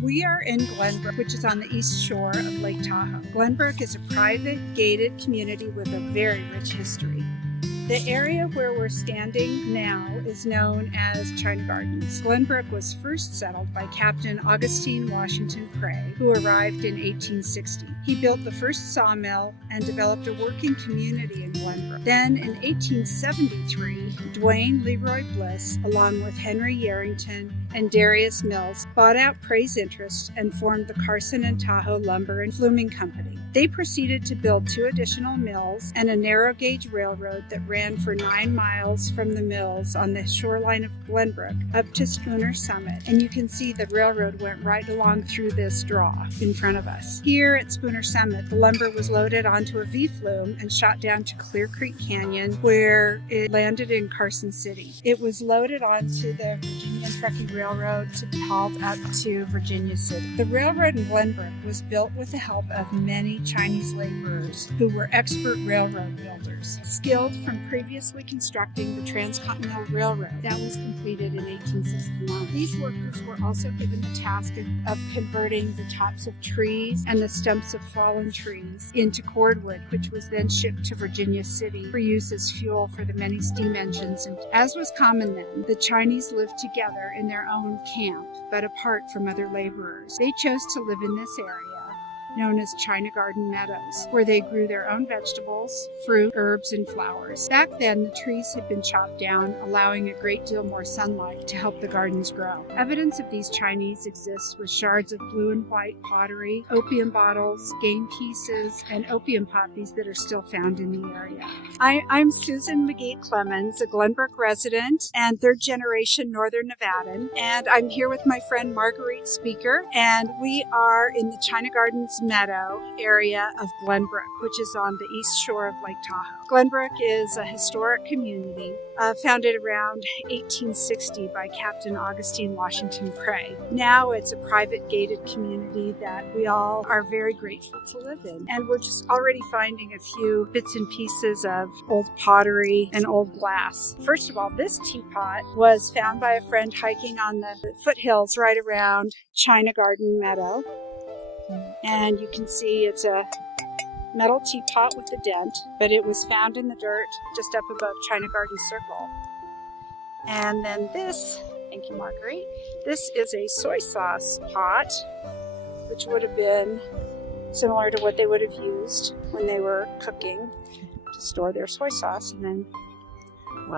We are in Glenbrook, which is on the east shore of Lake Tahoe. Glenbrook is a private, gated community with a very rich history. The area where we're standing now is known as China Gardens. Glenbrook was first settled by Captain Augustine Washington Cray, who arrived in 1860. He built the first sawmill and developed a working community in Glenbrook. Then in 1873, Dwayne Leroy Bliss, along with Henry Yarrington and Darius Mills, bought out Cray's interest and formed the Carson and Tahoe Lumber and Fluming Company. They proceeded to build 2 additional mills and a narrow gauge railroad that ran for 9 miles from the mills on the shoreline of Glenbrook up to Spooner Summit. And you can see the railroad went right along through this draw in front of us. Here at Spooner Summit, the lumber was loaded onto a V-flume and shot down to Clear Creek Canyon, where it landed in Carson City. It was loaded onto the Virginia and Truckee Railroad to be hauled up to Virginia City. The railroad in Glenbrook was built with the help of many Chinese laborers who were expert railroad builders, skilled from previously constructing the Transcontinental Railroad that was completed in 1869. These workers were also given the task of converting the tops of trees and the stumps of fallen trees into cordwood, which was then shipped to Virginia City for use as fuel for the many steam engines. And as was common then, the Chinese lived together in their own camp, but apart from other laborers. They chose to live in this area, known as China Garden Meadows, where they grew their own vegetables, fruit, herbs, and flowers. Back then, the trees had been chopped down, allowing a great deal more sunlight to help the gardens grow. Evidence of these Chinese exists with shards of blue and white pottery, opium bottles, game pieces, and opium poppies that are still found in the area. I'm Susan McGee Clemons, a Glenbrook resident and third-generation Northern Nevadan, and I'm here with my friend Marguerite Spieker, and we are in the China Gardens Meadow area of Glenbrook, which is on the east shore of Lake Tahoe. Glenbrook is a historic community founded around 1860 by Captain Augustine Washington Cray. Now it's a private gated community that we all are very grateful to live in. And we're just already finding a few bits and pieces of old pottery and old glass. First of all, this teapot was found by a friend hiking on the foothills right around China Garden Meadow. And you can see it's a metal teapot with a dent, but it was found in the dirt just up above China Garden Circle. And then this, thank you Marguerite, this is a soy sauce pot, which would have been similar to what they would have used when they were cooking to store their soy sauce and then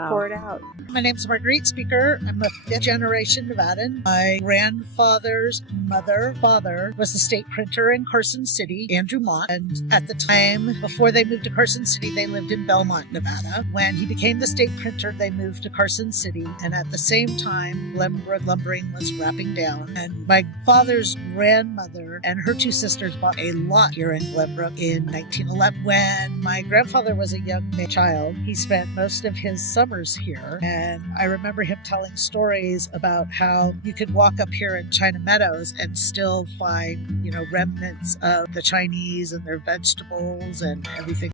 pour it out. My name's Marguerite Spieker. I'm a 5th-generation Nevadan. My grandfather's father was the state printer in Carson City, Andrew Mott. And at the time, before they moved to Carson City, they lived in Belmont, Nevada. When he became the state printer, they moved to Carson City. And at the same time, Glenbrook lumbering was wrapping down. And my father's grandmother and her 2 sisters bought a lot here in Glenbrook in 1911. When my grandfather was a young child, he spent most of his summers here, and I remember him telling stories about how you could walk up here in China Meadows and still find, remnants of the Chinese and their vegetables and everything